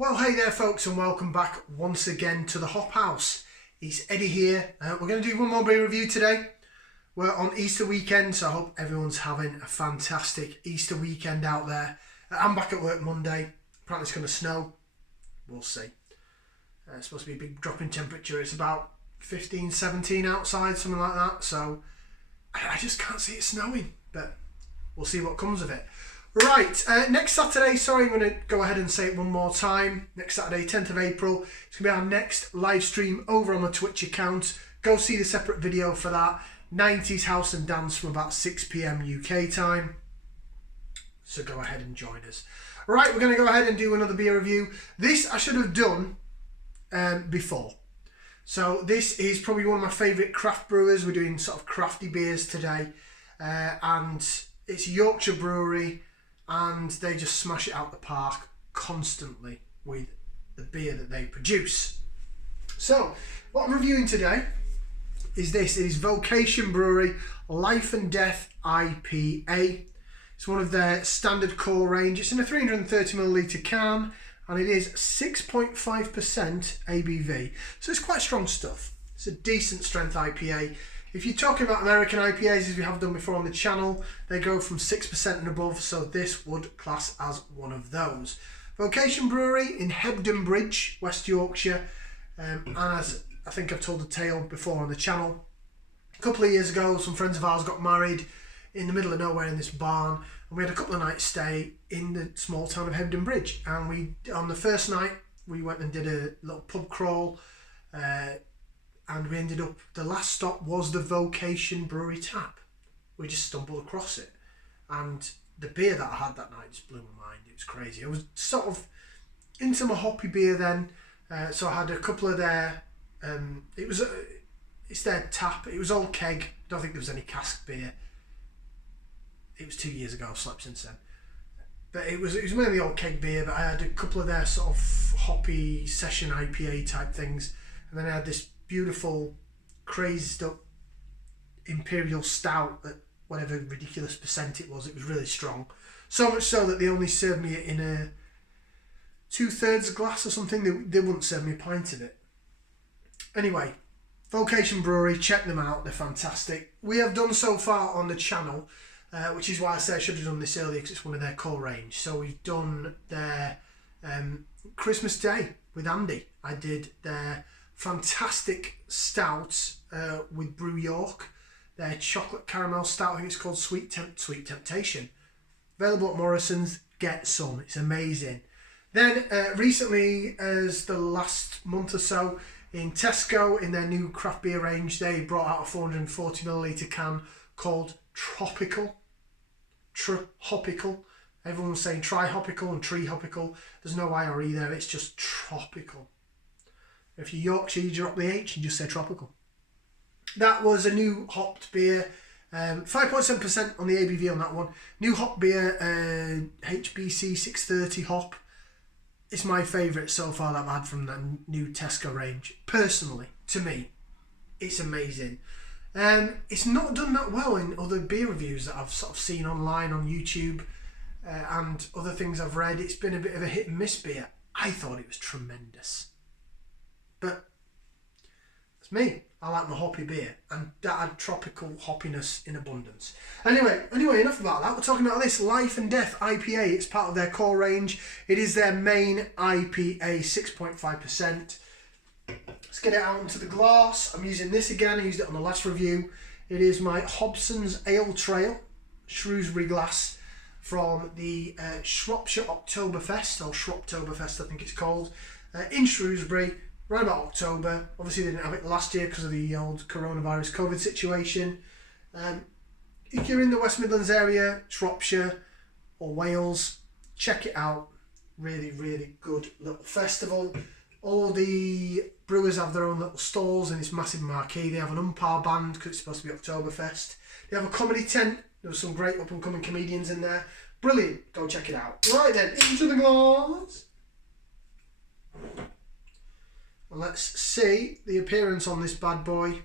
Well, hey there folks, and welcome back once again to the Hop House. It's Eddie here. We're going to do one more beer review today. We're on Easter weekend, so I hope everyone's having a fantastic Easter weekend out there. I'm back at work Monday. Apparently it's going to snow. We'll see. It's supposed to be a big drop in temperature. It's about 15, 17 outside, something like that. So I just can't see it snowing, but we'll see what comes of it. Right, next Saturday, I'm going to go ahead and say it one more time. Next Saturday, 10th of April, it's going to be our next live stream over on my Twitch account. Go see the separate video for that. 90s House and Dance from about 6 PM UK time. So go ahead and join us. Right, we're going to go ahead and do another beer review. This I should have done before. So this is probably one of my favourite craft brewers. We're doing sort of crafty beers today. And it's Yorkshire Brewery. And they just smash it out the park constantly with the beer that they produce. So, what I'm reviewing today is this. It is Vocation Brewery Life and Death IPA. It's one of their standard core range. It's in a 330ml can and it is 6.5% ABV. So it's quite strong stuff. It's a decent strength IPA. If you're talking about American IPAs, as we have done before on the channel, they go from 6% and above, so this would class as one of those. Vocation Brewery in Hebden Bridge, West Yorkshire, and as I think I've told the tale before on the channel, a couple of years ago, some friends of ours got married in the middle of nowhere in this barn, and we had a couple of nights stay in the small town of Hebden Bridge, and on the first night, we went and did a little pub crawl, and we ended up, the last stop was the Vocation Brewery tap. We just stumbled across it. And the beer that I had that night just blew my mind. It was crazy. I was sort of into my hoppy beer then. So I had a couple of their, it's their tap. It was all keg. I don't think there was any cask beer. It was 2 years ago. I've slept since then. But it was mainly all keg beer. But I had a couple of their sort of hoppy session IPA type things. And then I had this beautiful, crazed up imperial stout at whatever ridiculous percent it was really strong. So much so that they only served me it in a 2/3 glass or something. They wouldn't serve me a pint of it. Anyway, Vocation Brewery, check them out. They're fantastic. We have done so far on the channel, which is why I say I should have done this earlier because it's one of their core range. So we've done their Christmas Day with Andy. I did their fantastic stout with Brew York, their chocolate caramel stout. I think it's called Sweet Temptation. Available at Morrison's. Get some. It's amazing. Then recently, as the last month or so, in Tesco, in their new craft beer range, they brought out a 440ml can called Tropical. Tropical. Everyone was saying Tri-Hopical and Tree-Hopical. There's no I or E there. It's just Tropical. If you're Yorkshire, you drop the H and just say tropical. That was a new hopped beer. 5.7% on the ABV on that one. New hop beer, HBC 630 hop. It's my favourite so far that I've had from the new Tesco range. Personally, to me, it's amazing. It's not done that well in other beer reviews that I've sort of seen online on YouTube and other things I've read. It's been a bit of a hit and miss beer. I thought it was tremendous. But it's me. I like my hoppy beer, and that had tropical hoppiness in abundance. Anyway, enough about that. We're talking about this Life and Death IPA. It's part of their core range. It is their main IPA, 6.5%. Let's get it out into the glass. I'm using this again. I used it on the last review. It is my Hobson's Ale Trail Shrewsbury glass from the Shropshire Oktoberfest, or Shroptoberfest I think it's called, in Shrewsbury. Around about October. Obviously they didn't have it last year because of the old coronavirus COVID situation. If you're in the West Midlands area, Shropshire or Wales, check it out. Really, really good little festival. All the brewers have their own little stalls in this massive marquee. They have an umpire band because it's supposed to be Oktoberfest. They have a comedy tent. There were some great up and coming comedians in there. Brilliant. Go check it out. Right then, into the glass. Let's see the appearance on this bad boy.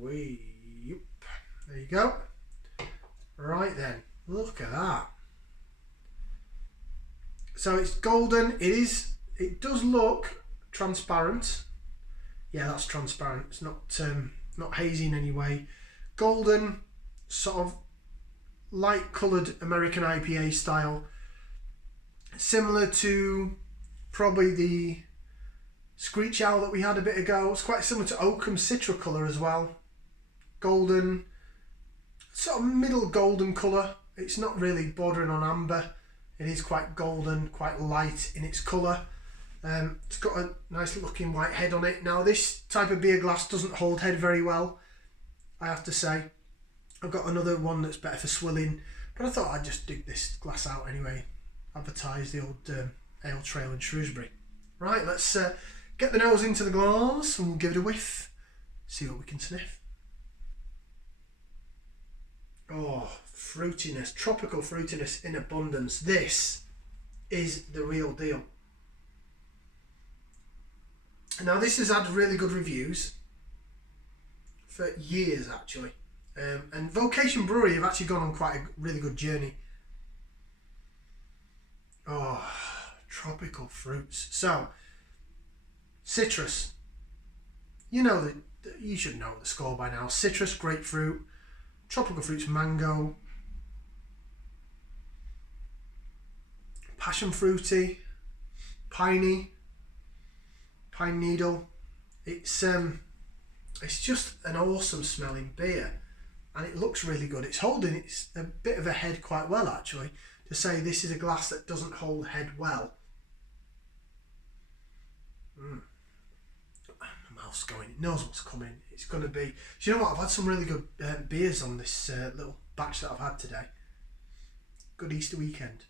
There you go. Right then. Look at that. So it's golden. It does look transparent. Yeah, that's transparent. It's not hazy in any way. Golden, sort of light coloured American IPA style. Similar to probably the Screech Owl that we had a bit ago. It's quite similar to Oakham Citra colour as well. Golden, sort of middle golden colour. It's not really bordering on amber. It is quite golden, quite light in its colour. It's got a nice looking white head on it. Now this type of beer glass doesn't hold head very well, I have to say. I've got another one that's better for swilling, but I thought I'd just dig this glass out anyway. Advertise the old ale trail in Shrewsbury. Right, let's get the nose into the glass and we'll give it a whiff. See what we can sniff. Oh, fruitiness, tropical fruitiness in abundance. This is the real deal. Now this has had really good reviews for years actually. And Vocation Brewery have actually gone on quite a really good journey. Oh, tropical fruits. So, citrus. You know you should know the score by now. Citrus, grapefruit, tropical fruits, mango, passion fruity, piney, pine needle. It's just an awesome smelling beer, and it looks really good. It's holding a bit of a head quite well actually. To say this is a glass that doesn't hold head well. My mouth's going. It knows what's coming. It's going to be. Do you know what? I've had some really good beers on this little batch that I've had today. Good Easter weekend.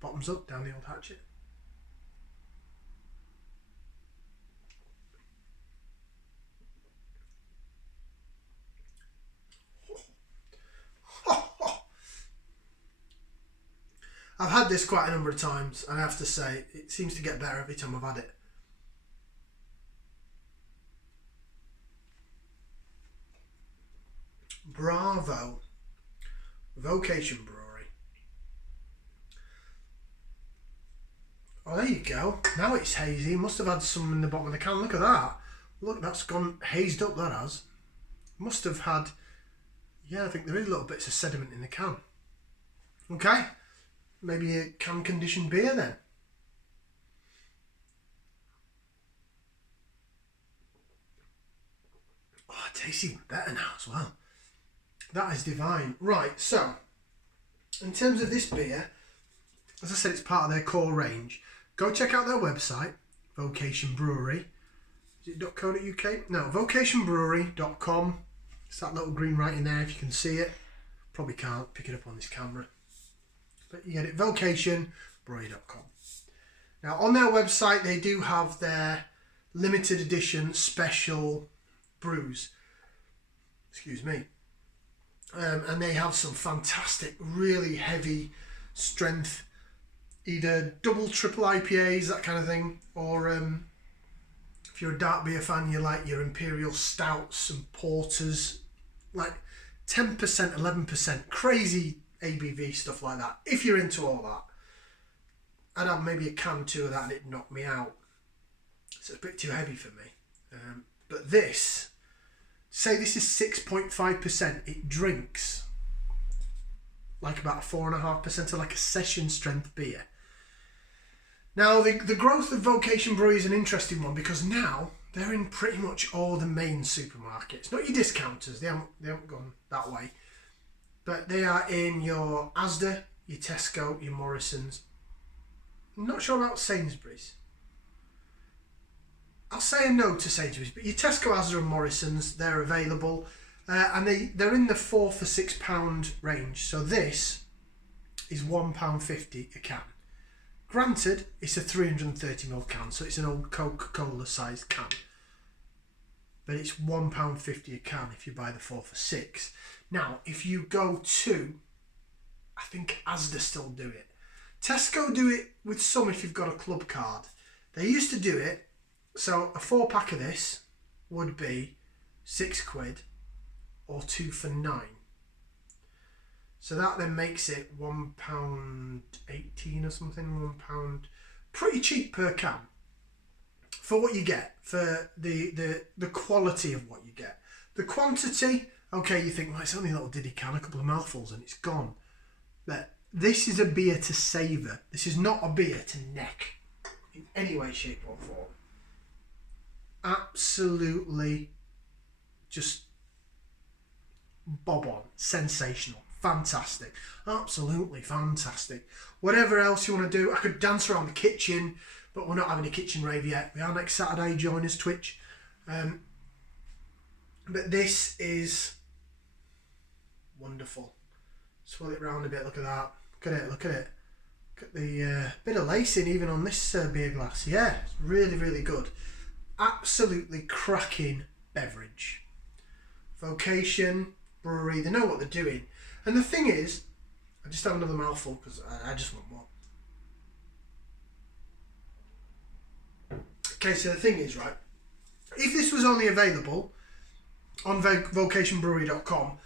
Bottoms up down the old hatchet. I've had this quite a number of times, and I have to say, it seems to get better every time I've had it. Bravo. Vocation Brewery. Oh, there you go. Now it's hazy. Must have had some in the bottom of the can. Look at that. Look, that's gone hazed up, that has. Must have had... Yeah, I think there is little bits of sediment in the can. Okay. Maybe a can conditioned beer then. Oh, it tastes even better now as well. That is divine. Right, so in terms of this beer, as I said, it's part of their core range. Go check out their website, Vocation Brewery. Is it .co.uk? No, vocationbrewery.com. It's that little green writing there if you can see it. Probably can't pick it up on this camera. But you get it, vocationbrewery.com. Now on their website they do have their limited edition special brews. Excuse me. And they have some fantastic, really heavy strength, either double, triple IPAs, that kind of thing, or if you're a dark beer fan, you like your imperial stouts and porters, like 10%, 11%, crazy ABV stuff like that. If you're into all that, I'd have maybe a can two of that and it'd knock me out. So it's a bit too heavy for me. But this, say this is 6.5%, it drinks like about 4.5%, or like a session strength beer. Now the growth of Vocation Brewery is an interesting one because now they're in pretty much all the main supermarkets. Not your discounters, they haven't gone that way. But they are in your Asda, your Tesco, your Morrisons. I'm not sure about Sainsbury's. I'll say a no to Sainsbury's, but your Tesco, Asda and Morrisons, they're available. And they're in the £4 for £6 range. So this is £1.50 a can. Granted, it's a 330ml can, so it's an old Coca-Cola sized can. But it's £1.50 a can if you buy the 4 for 6. Now, if you go to, I think Asda still do it. Tesco do it with some if you've got a club card. They used to do it, so a 4-pack of this would be £6 or 2 for 9. So that then makes it £1.18 or something, £1. Pretty cheap per can for what you get, for the quality of what you get. The quantity, okay, you think, well, it's only a little diddy can, a couple of mouthfuls and it's gone. But this is a beer to savour. This is not a beer to neck in any way, shape or form. Absolutely just bob on, sensational, fantastic, absolutely fantastic. Whatever else you want to do, I could dance around the kitchen, but we're not having a kitchen rave yet. We are next Saturday, join us, Twitch. But this is wonderful. Swirl it round a bit, look at that, look at it, look at it. Look at the bit of lacing even on this beer glass. Yeah, it's really, really good. Absolutely cracking beverage. Vocation Brewery, they know what they're doing. And the thing is, I just have another mouthful because I just want more. Okay, so the thing is, right, if this was only available on vocationbrewery.com,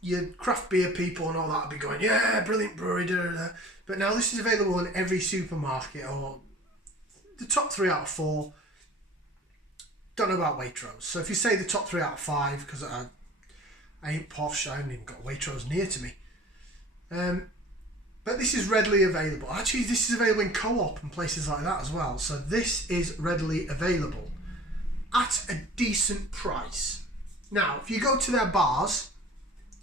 your craft beer people and all that would be going, yeah, brilliant brewery, da, da, da. But now this is available in every supermarket, or the top 3 out of 4. Don't know about Waitrose. So if you say the top 3 out of 5, because I ain't posh, I haven't even got Waitrose near to me. But this is readily available. Actually, this is available in Co-op and places like that as well. So this is readily available at a decent price. Now, if you go to their bars,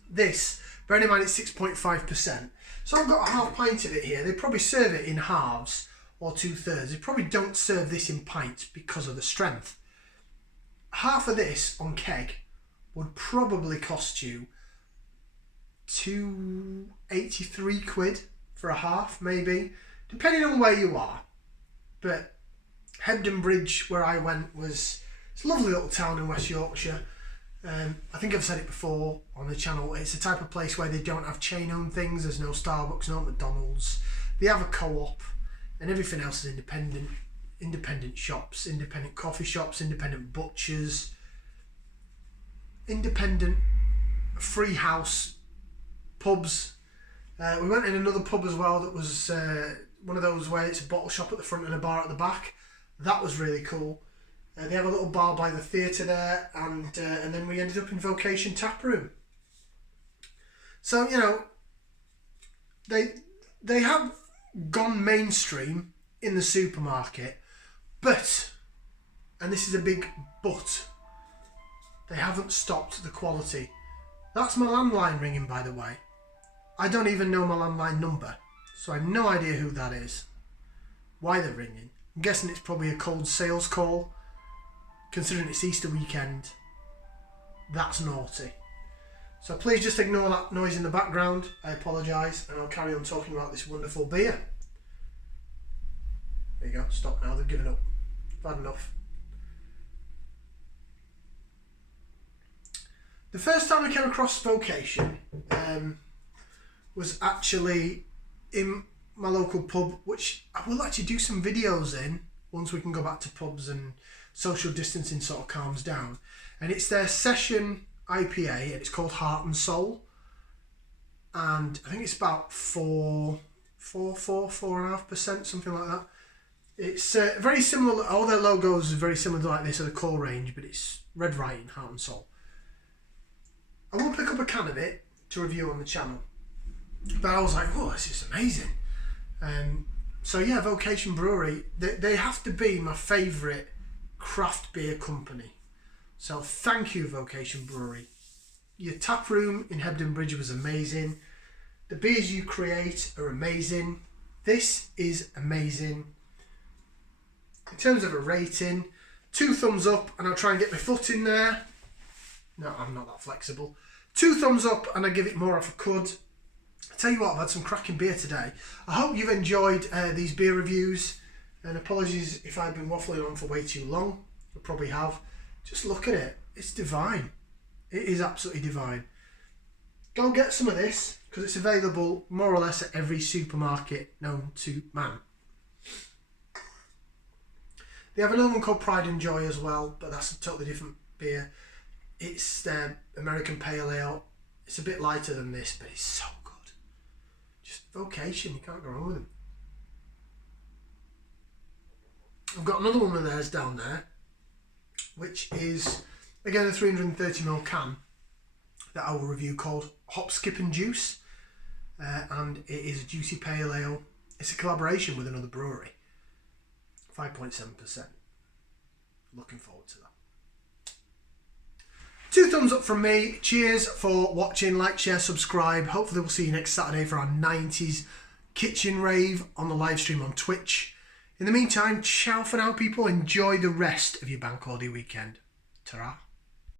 this, bearing in mind it's 6.5%. So I've got a half pint of it here. They probably serve it in halves or 2/3. They probably don't serve this in pints because of the strength. Half of this on keg would probably cost you £2.83 for a half, maybe, depending on where you are. But Hebden Bridge, where I went, it's a lovely little town in West Yorkshire. I think I've said it before on the channel. It's the type of place where they don't have chain-owned things. There's no Starbucks, no McDonald's. They have a co-op, and everything else is independent. Independent shops, independent coffee shops, independent butchers, independent free house pubs. We went in another pub as well that was one of those where it's a bottle shop at the front and a bar at the back. That was really cool. They have a little bar by the theatre there, and then we ended up in Vocation Tap Room. So, you know, they have gone mainstream in the supermarket, but, and this is a big but, they haven't stopped the quality. That's my landline ringing, by the way. I don't even know my landline number, so I have no idea who that is, why they're ringing. I'm guessing it's probably a cold sales call. Considering it's Easter weekend, that's naughty. So please just ignore that noise in the background. I apologise, and I'll carry on talking about this wonderful beer. There you go, stop now, they've given up. I've had enough. The first time I came across Vocation was actually in my local pub, which I will actually do some videos in once we can go back to pubs and social distancing sort of calms down. And it's their session IPA, and it's called Heart and Soul. And I think it's about 4.5%, something like that. It's very similar, all their logos are very similar to like this, are the core range, but it's red writing, Heart and Soul. I will pick up a can of it to review on the channel. But I was like, oh, this is amazing. So yeah, Vocation Brewery, they have to be my favourite craft beer company. So thank you, Vocation Brewery. Your tap room in Hebden Bridge was amazing. The beers you create are amazing. This is amazing. In terms of a rating, 2 thumbs up, and I'll try and get my foot in there. No, I'm not that flexible. 2 thumbs up, and I give it more if I could. I tell you what, I've had some cracking beer today. I hope you've enjoyed these beer reviews, and apologies if I've been waffling on for way too long. I probably have. Just look at it. It's divine. It is absolutely divine. Go get some of this, because it's available more or less at every supermarket known to man. They have another one called Pride and Joy as well, but that's a totally different beer. It's their American Pale Ale. It's a bit lighter than this, but it's so good. Just Vocation, you can't go wrong with them. I've got another one of theirs down there, which is, again, a 330ml can that I will review, called Hop, Skip and Juice. And it is a juicy pale ale. It's a collaboration with another brewery. 5.7%. Looking forward to that. 2 thumbs up from me. Cheers for watching. Like, share, subscribe. Hopefully we'll see you next Saturday for our 90s kitchen rave on the live stream on Twitch. In the meantime, ciao for now, people. Enjoy the rest of your bank holiday weekend. Ta-ra.